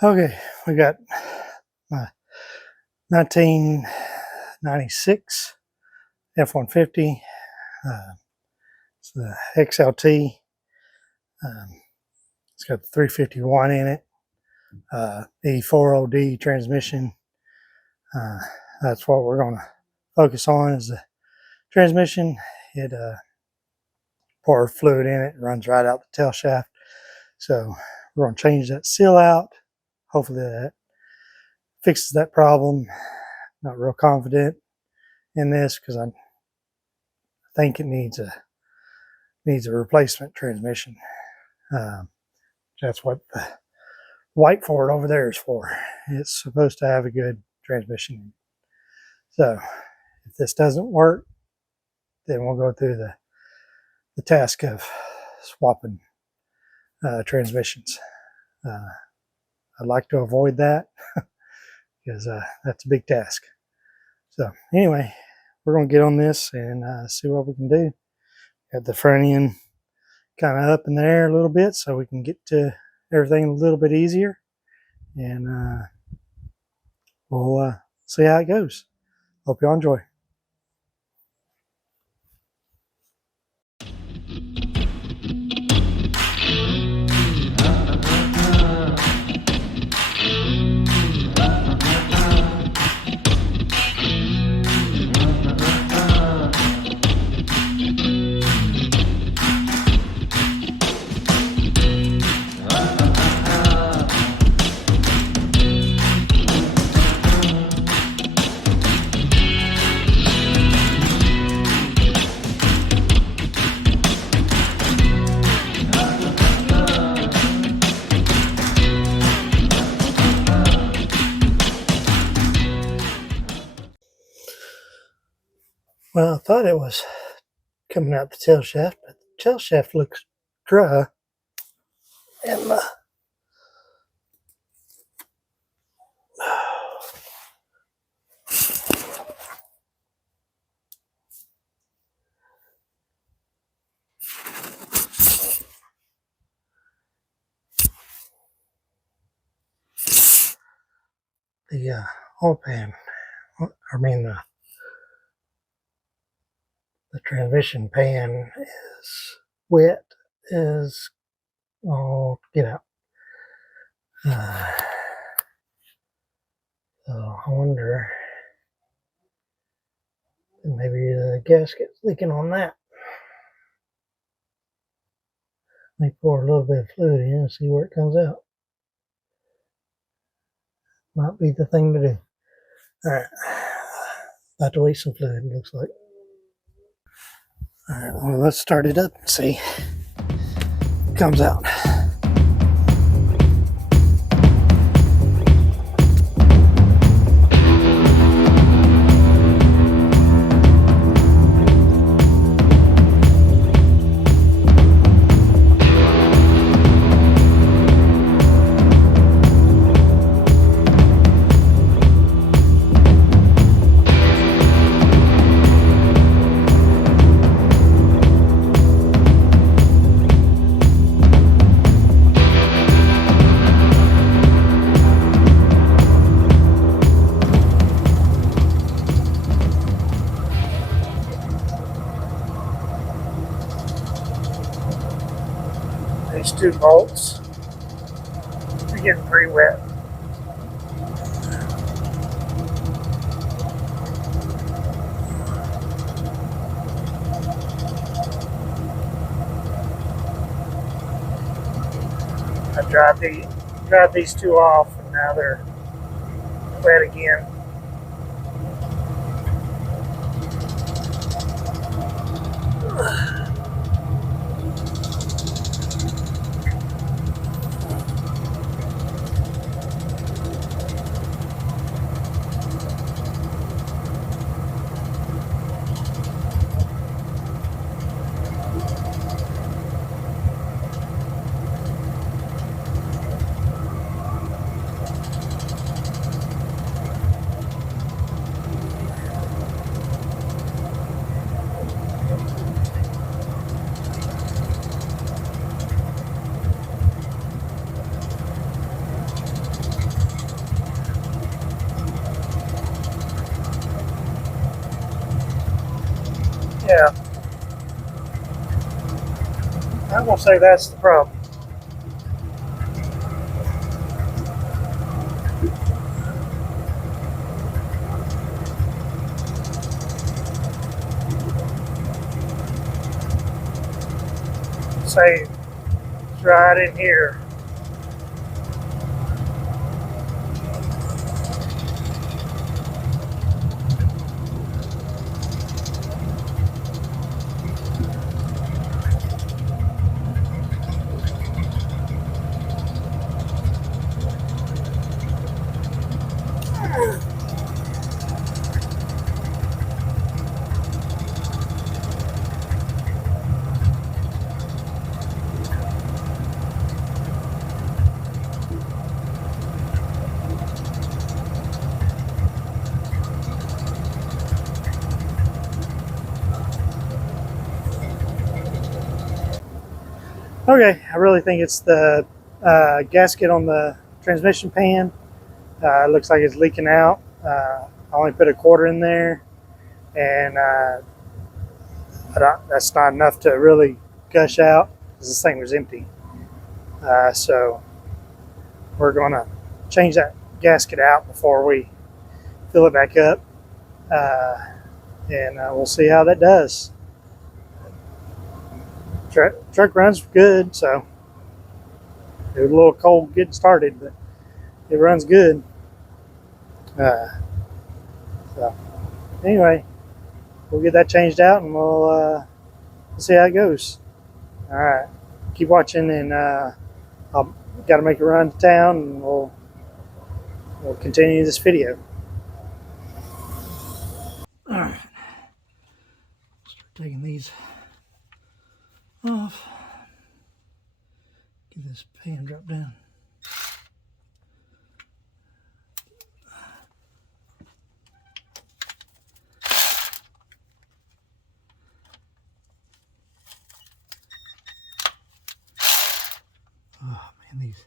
Okay, we got my 1996 F-150. It's the XLT. It's got the 351 in it. E4OD transmission. That's what we're going to focus on is the transmission. It pour fluid in it, runs right out the tail shaft. So we're going to change that seal out. Hopefully that fixes that problem. Not real confident in this because I think it needs a replacement transmission. That's what the white for it over there is for. It's supposed to have a good transmission. So if this doesn't work, then we'll go through the task of swapping transmissions. I'd like to avoid that because that's a big task. So anyway, we're going to get on this and see what we can do. Got the front end kind of up in the air a little bit so we can get to everything a little bit easier. And we'll see how it goes. Hope y'all enjoy. Well, I thought it was coming out the tail shaft, but the tail shaft looks dry. And the oil pan, the transmission pan is wet as all get out. So I wonder if maybe the gasket's leaking on that. Let me pour a little bit of fluid in and see where it comes out. Might be the thing to do. Alright, about to waste some fluid, it looks like. Alright, well, let's start it up and see what comes out. These two bolts are getting pretty wet. I dried these two off and now they're wet again. Yeah, I'm gonna say that's the problem. Say it's right in here. Okay, I really think it's the gasket on the transmission pan. It looks like it's leaking out. I only put a quarter in there, and that's not enough to really gush out because this thing was empty. So we're going to change that gasket out before we fill it back up, and we'll see how that does. Truck runs good, so it was a little cold getting started, but it runs good. So anyway, we'll get that changed out, and we'll see how it goes. All right, keep watching, and I'll got to make a run to town, and we'll continue this video. All right, start taking these off. Get this pan drop down. Oh man, these.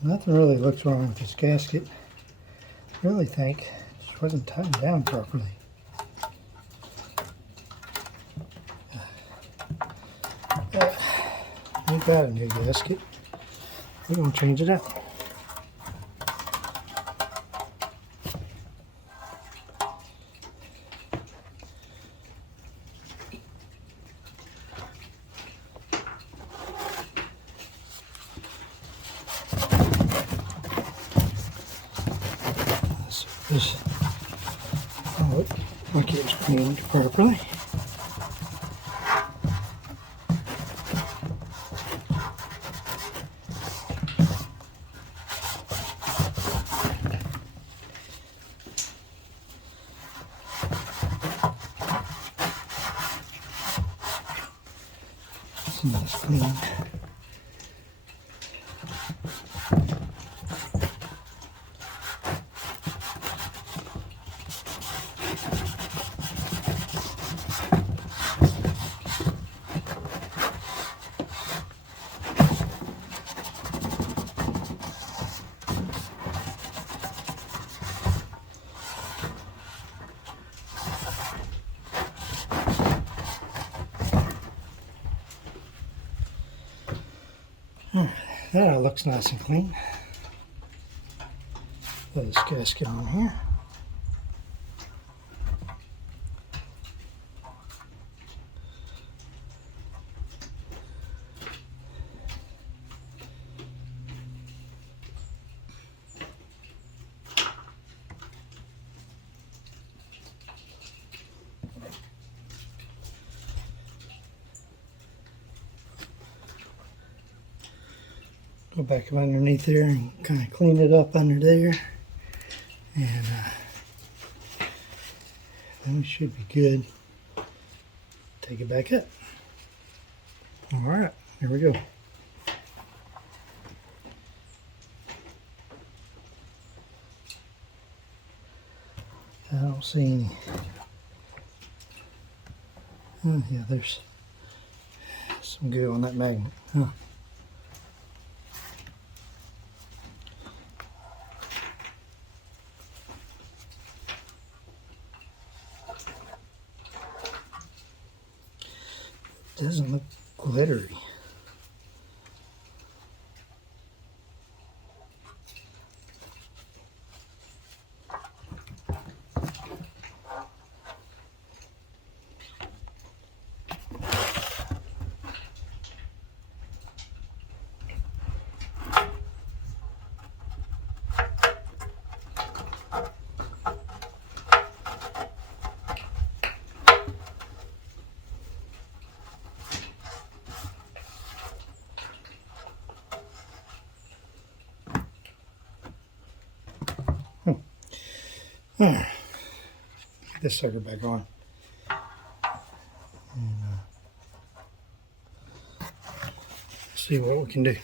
Nothing really looks wrong with this gasket. I really think it just wasn't tightened down properly. Ain't got a new gasket. We're going to change it out. This look like it was cleaned properly. Some of this cleaned. That looks nice and clean. Put this gasket on here. Go back up underneath there and kind of clean it up under there. And then we should be good. Take it back up. All right, here we go. I don't see any. Oh yeah, there's some goo on that magnet. Huh. Doesn't look glittery. All right, get this sucker back on. And, see what we can do.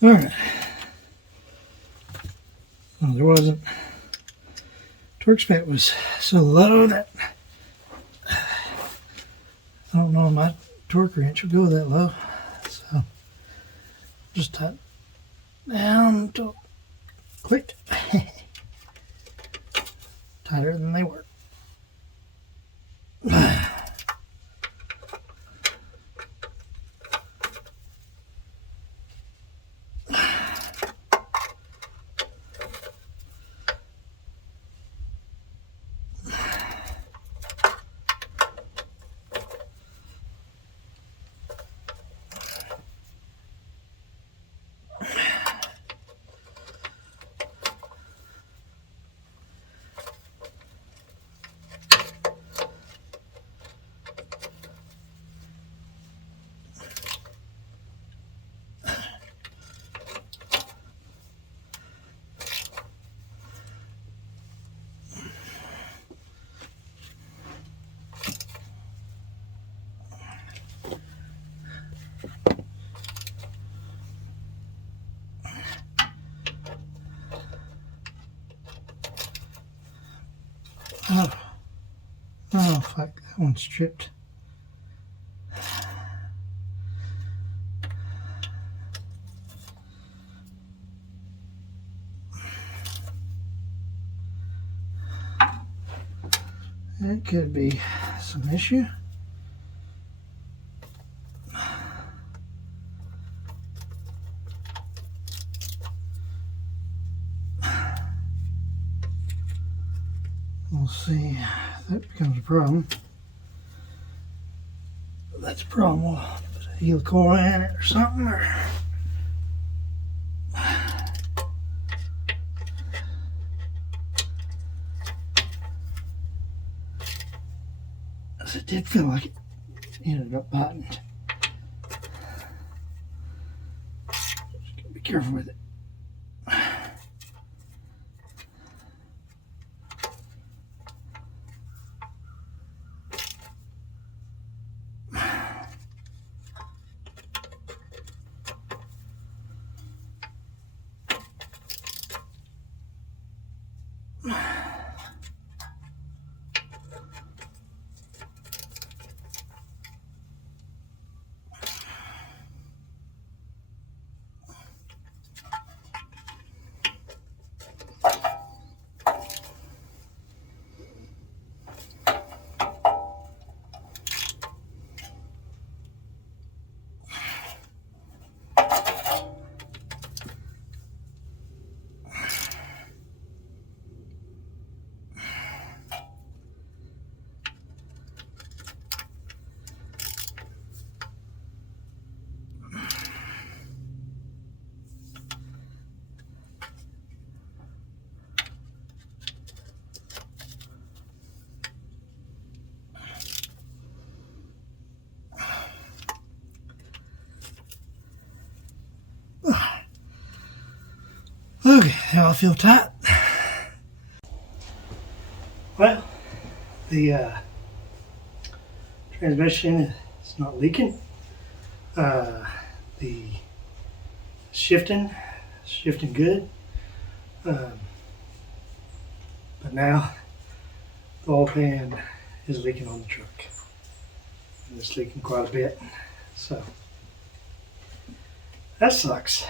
All right. Well, there wasn't. Torque spec was so low that I don't know if my torque wrench will go that low. So just tighten down until click. Tighter than they were. Oh, oh fuck, that one's stripped. It could be some issue. We'll see if that becomes a problem. If that's a problem, we'll put a heel coil in it or something. It did feel like it ended up biting. Be careful with it. Okay, now I feel tight. Well, the transmission is not leaking. The shifting good. But now the oil pan is leaking on the truck. And it's leaking quite a bit. So that sucks.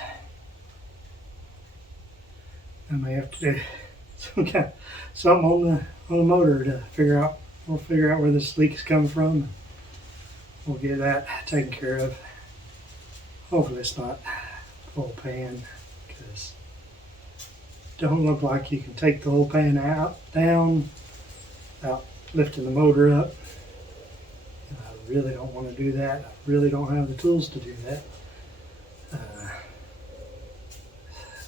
I may have to do something on the motor to figure out. We'll figure out where this leak is coming from. And we'll get that taken care of. Hopefully it's not oil pan, because it don't look like you can take the oil pan down without lifting the motor up. And I really don't want to do that. I really don't have the tools to do that.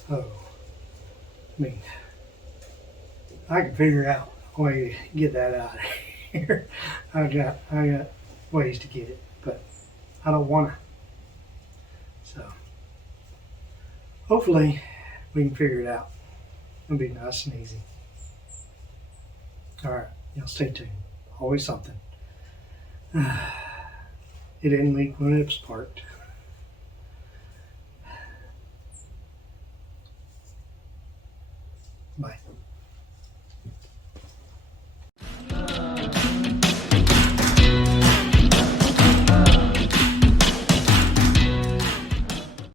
I mean, I can figure out a way to get that out of here. I got ways to get it, but I don't want to. So hopefully we can figure it out. It'll be nice and easy. All right, y'all stay tuned. Always something. It didn't leak when it was parked. Bye.